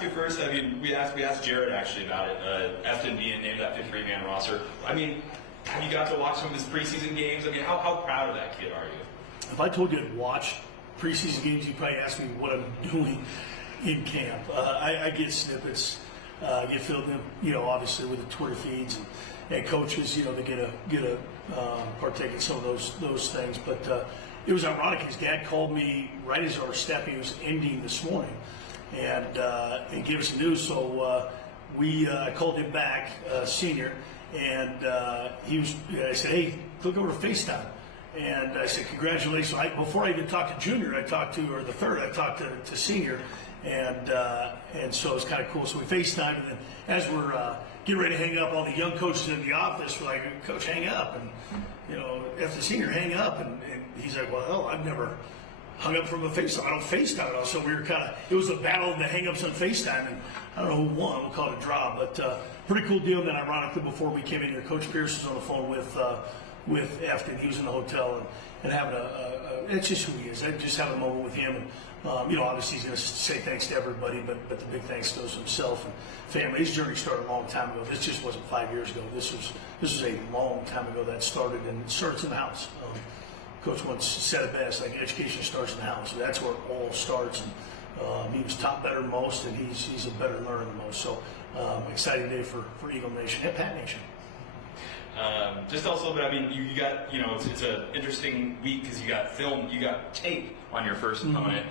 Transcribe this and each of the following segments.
ask you first. I mean, we asked Jared actually about it. Efton being named that 53-man roster. I mean, have you got to watch some of his preseason games? I mean, how proud of that kid are you? If I told you to watch preseason games, you'd probably ask me what I'm doing in camp. I get snippets, get filled in, obviously with the Twitter feeds and coaches, they get a partake in some of those things. But it was ironic. His dad called me right as our staffing was ending this morning, and gave us the news. So I called him back, senior, and I said, hey, look over to FaceTime. And I said, congratulations. Before I even talked to junior, I talked to senior. And so it's kind of cool. So we FaceTimed, and then as we're getting ready to hang up, all the young coaches in the office were like, Coach, hang up. And, after the senior, hang up. And he's like, well, I've never hung up from a FaceTime. I don't FaceTime at all. So we were it was a battle of the hang-ups on FaceTime. And I don't know who won. We'll call it a draw. But pretty cool deal. And then ironically, before we came in here, Coach Pierce was on the phone with Efton. He was in the hotel and having it's just who he is. Just having a moment with him. And, obviously he's going to say thanks to everybody, but the big thanks goes to himself and family. His journey started a long time ago. This just wasn't 5 years ago. This was a long time ago that started, and it starts in the house. Coach once said it best, like education starts in the house. So that's where it all starts. And he was taught better than most, and he's a better learner than most. So exciting day for Eagle Nation and Pat Nation. Just tell us a little bit. I mean, you got, it's an interesting week because you got film, you got tape on your first opponent.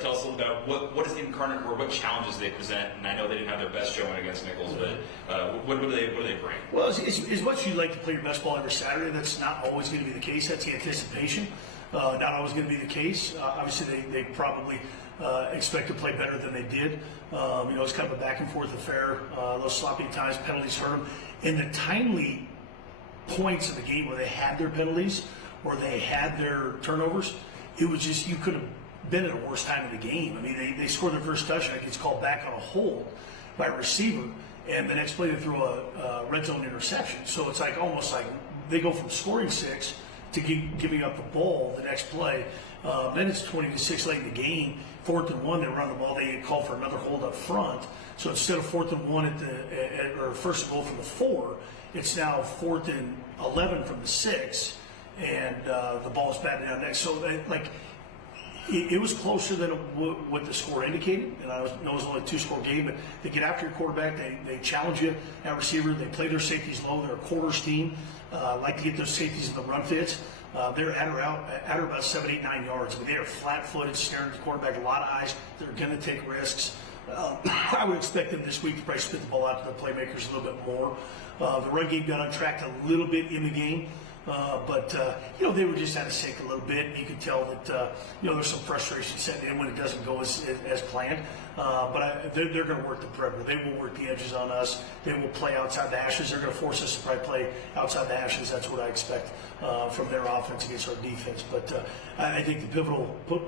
Tell us a little about what is Incarnate Word, what challenges they present. And I know they didn't have their best showing against Nichols, but what do they bring? Well, as much as you like to play your best ball every Saturday, that's not always going to be the case. That's the anticipation. Not always going to be the case. Obviously, they probably expect to play better than they did. It's kind of a back and forth affair. Those sloppy times, penalties hurt them. And the timely points of the game where they had their penalties or they had their turnovers, it was just, you could have been at a worse time of the game. I mean, they scored their first touchdown. It gets called back on a hold by a receiver, and the next play they throw a red zone interception. So it's almost like they go from scoring 6 to giving up the ball the next play. Then it's 20-6 late in the game. 4th and 1, they run the ball. They get called for another hold up front. So instead of 4th and 1 or first and goal from the 4, it's now 4th and 11 from the 6, and the ball's batted down next. So it was closer than what the score indicated, and I know it was only a 2-score game, but they get after your quarterback, they challenge you at receiver, they play their safeties low, they're a quarters team, like to get those safeties in the run fits. They're at her about 7, 8, 9 yards. I mean, they are flat-footed, staring at the quarterback, a lot of eyes. They're going to take risks. I would expect them this week to probably spit the ball out to the playmakers a little bit more. The run game got untracked a little bit in the game. But they were just out of sync a little bit. You could tell that there's some frustration setting in when it doesn't go as planned. But they're going to work the perimeter. They will work the edges on us. They will play outside the hashes. They're going to force us to probably play outside the hashes. That's what I expect from their offense against our defense. But I think the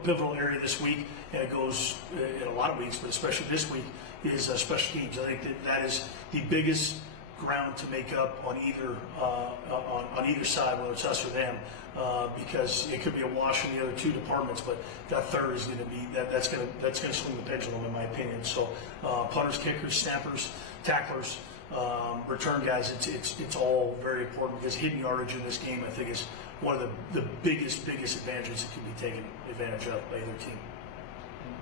pivotal area this week, and it goes in a lot of weeks, but especially this week, is special teams. I think that is the biggest ground to make up on either side, whether it's us or them, because it could be a wash in the other two departments, but that third is going to be that's going to swing the pendulum, in my opinion. So punters, kickers, snappers, tacklers, return guys, it's all very important, because hidden yardage in this game, I think, is one of the biggest advantages that can be taken advantage of by either team.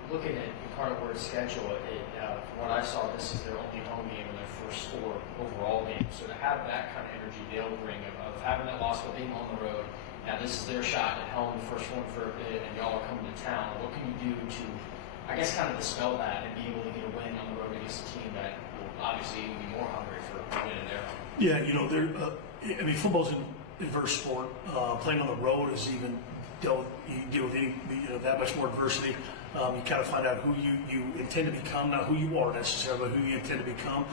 Looking at Incarnate Word's schedule, from what I saw, this is their only home game in their first 4 overall games. So to have that kind of energy they'll bring of having that loss but being on the road, now this is their shot at home, the first one for a bit, and y'all are coming to town. What can you do to, I guess, kind of dispel that and be able to get a win on the road against a team that will obviously even be more hungry for winning their home? Yeah, football's an adverse sport. Playing on the road is even you deal with that much more adversity. You kind of find out who you intend to become, not who you are necessarily, but who you intend to become.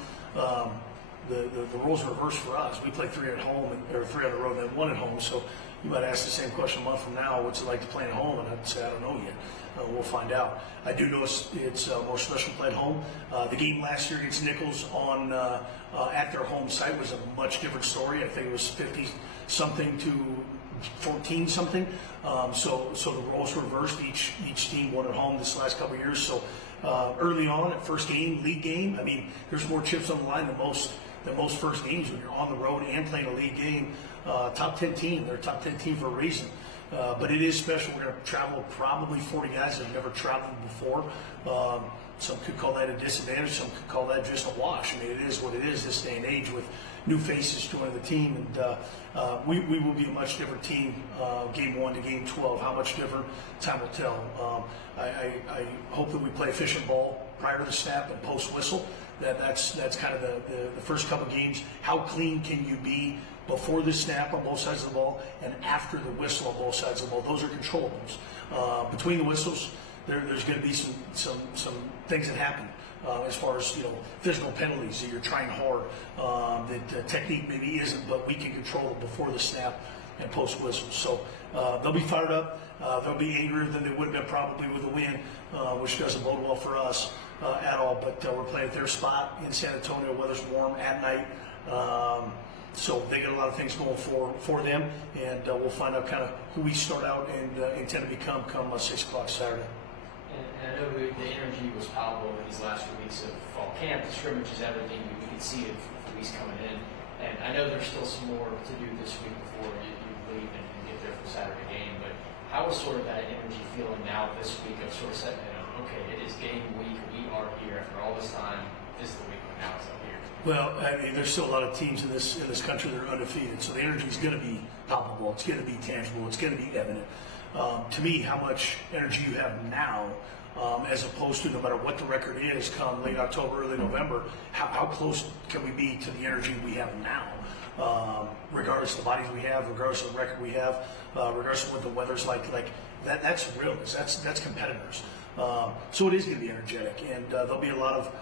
The roles are reversed for us. We play 3 at home or 3 on the road and then 1 at home. So you might ask the same question a month from now, what's it like to play at home? And I'd say, I don't know yet. We'll find out. I do know it's more special to play at home. The game last year against Nichols at their home site was a much different story. I think it was 50-something to 14 something. So the roles were reversed. Each team won at home this last couple of years. So early on at first game, league game, I mean, there's more chips on the line than most first games when you're on the road and playing a league game. Top 10 team, they're a top 10 team for a reason. But it is special. We're going to travel probably 40 guys that have never traveled before. Some could call that a disadvantage. Some could call that just a wash. I mean, it is what it is this day and age with new faces joining the team. And we will be a much different team game 1 to game 12. How much different, time will tell. I hope that we play efficient ball prior to the snap and post whistle. That's kind of the first couple games. How clean can you be before the snap on both sides of the ball and after the whistle on both sides of the ball? Those are controllables. Between the whistles, there's going to be some things that happen as far as physical penalties that you're trying hard. That technique maybe isn't, but we can control it before the snap and post whistle. So they'll be fired up. They'll be angrier than they would have been probably with a win, which doesn't bode well for us at all. But we're playing at their spot in San Antonio. Weather's warm at night. So they got a lot of things going for them, and we'll find out kind of who we start out and intend to become come 6 o'clock Saturday. And I know the energy was palpable in these last few weeks of fall camp. The scrimmages, everything, we could see it for weeks coming in. And I know there's still some more to do this week before you leave and get there for the Saturday game. But how is sort of that energy feeling now this week of sort of setting it up? Okay, it is game week. We are here after all this time. This is the week now it's up here. Well, I mean, there's still a lot of teams in this country that are undefeated, so the energy is going to be palpable. It's going to be tangible. It's going to be evident. To me, how much energy you have now, as opposed to no matter what the record is, come late October, early November, how close can we be to the energy we have now? Regardless of the bodies we have, regardless of the record we have, regardless of what the weather's like that's real. That's competitors. So it is going to be energetic, and there'll be a lot of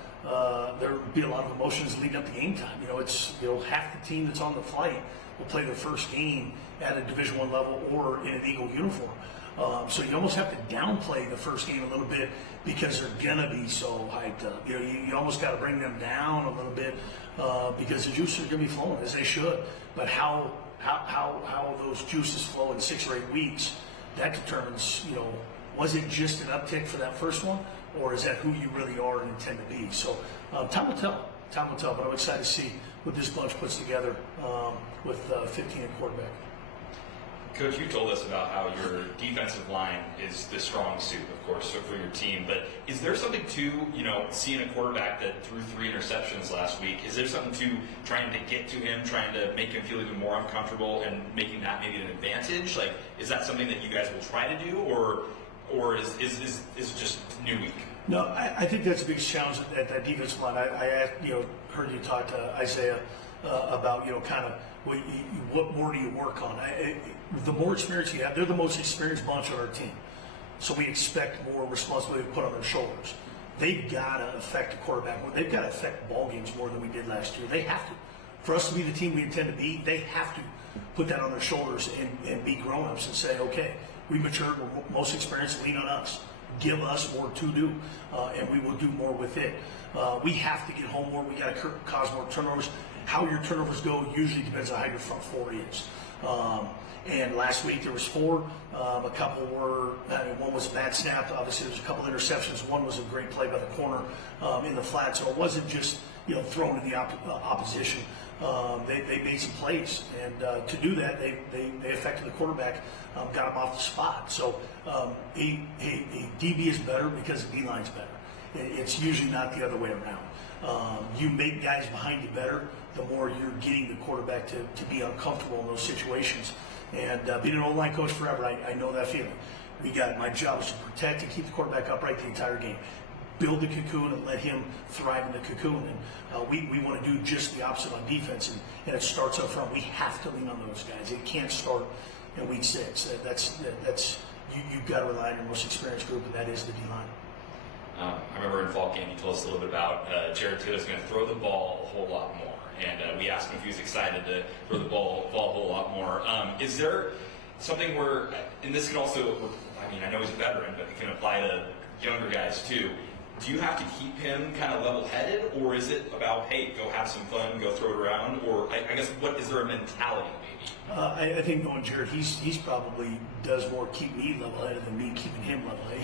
emotions leading up to game time. It's half the team that's on the flight will play their first game at a Division I level or in an Eagle uniform. So you almost have to downplay the first game a little bit because they're gonna be so hyped up. You almost got to bring them down a little bit because the juices are gonna be flowing as they should. But how those juices flow in 6 or 8 weeks, that determines was it just an uptick for that first one, or is that who you really are and intend to be? So time will tell. Time will tell. But I'm excited to see what this bunch puts together with 15 at quarterback. Coach, you told us about how your defensive line is the strong suit, of course, for your team. But is there something to, seeing a quarterback that threw 3 interceptions last week, is there something to trying to get to him, trying to make him feel even more uncomfortable and making that maybe an advantage? Like, is that something that you guys will try to do, or is it just new week? No, I think that's the biggest challenge at that defensive line. I heard you talk to Isaiah about kind of what more do you work on. The more experience you have, they're the most experienced bunch on our team, so we expect more responsibility to put on their shoulders. They've got to affect the quarterback more. They've got to affect ball games more than we did last year. They have to. For us to be the team we intend to be, they have to put that on their shoulders and be grown-ups and say, okay, we matured, we're most experienced, lean on us. Give us more to do, and we will do more with it. We have to get home more. We got to cause more turnovers. How your turnovers go usually depends on how your front 4 is. And last week there was 4. A couple were, one was a bad snap. Obviously there's a couple interceptions. One was a great play by the corner in the flat. So it wasn't just thrown to the opposition. They made some plays, and to do that, they affected the quarterback, got him off the spot. So a DB is better because the D-line's better. It's usually not the other way around. You make guys behind you better, the more you're getting the quarterback to be uncomfortable in those situations. And being an O-line coach forever, I know that feeling. My job is to protect and keep the quarterback upright the entire game. Build the cocoon and let him thrive in the cocoon. And we want to do just the opposite on defense. And it starts up front. We have to lean on those guys. It can't start in week 6. You've got to rely on your most experienced group, and that is the D-line. I remember in fall camp you told us a little bit about Jared Taylor's going to throw the ball a whole lot more. And we asked him if he was excited to throw the ball a whole lot more. Is there something where, and this can also, I know he's a veteran, but it can apply to younger guys too, do you have to keep him kind of level-headed, or is it about, hey, go have some fun, go throw it around, or I guess is there a mentality maybe? I think knowing Jared, he's probably does more keep me level-headed than me keeping him level-headed.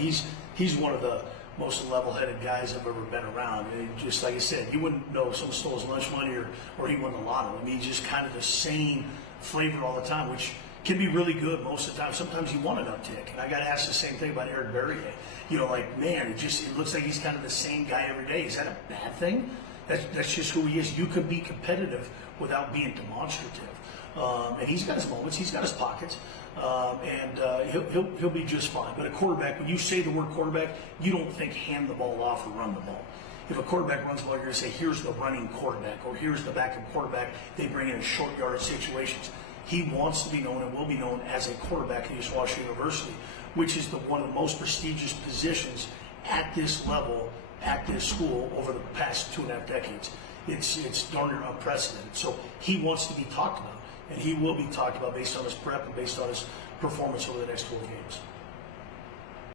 He's one of the most level-headed guys I've ever been around. And just like I said, you wouldn't know if someone stole his lunch money or he won the lotto. I mean, he's just kind of the same flavor all the time, which can be really good most of the time. Sometimes you want an uptick. And I got asked the same thing about Eric Berrier. You know, like, man, it looks like he's kind of the same guy every day. Is that a bad thing? That's just who he is. You can be competitive without being demonstrative. And he's got his moments. He's got his pockets. He'll be just fine. But a quarterback, when you say the word quarterback, you don't think hand the ball off or run the ball. If a quarterback runs the ball, you're going to say, here's the running quarterback, or here's the backup quarterback. They bring in short yardage situations. He wants to be known and will be known as a quarterback at East Washington University, which is one of the most prestigious positions at this level, at this school over the past 2.5 decades. It's darn near unprecedented. So he wants to be talked about, and he will be talked about based on his prep and based on his performance over the next 12 games.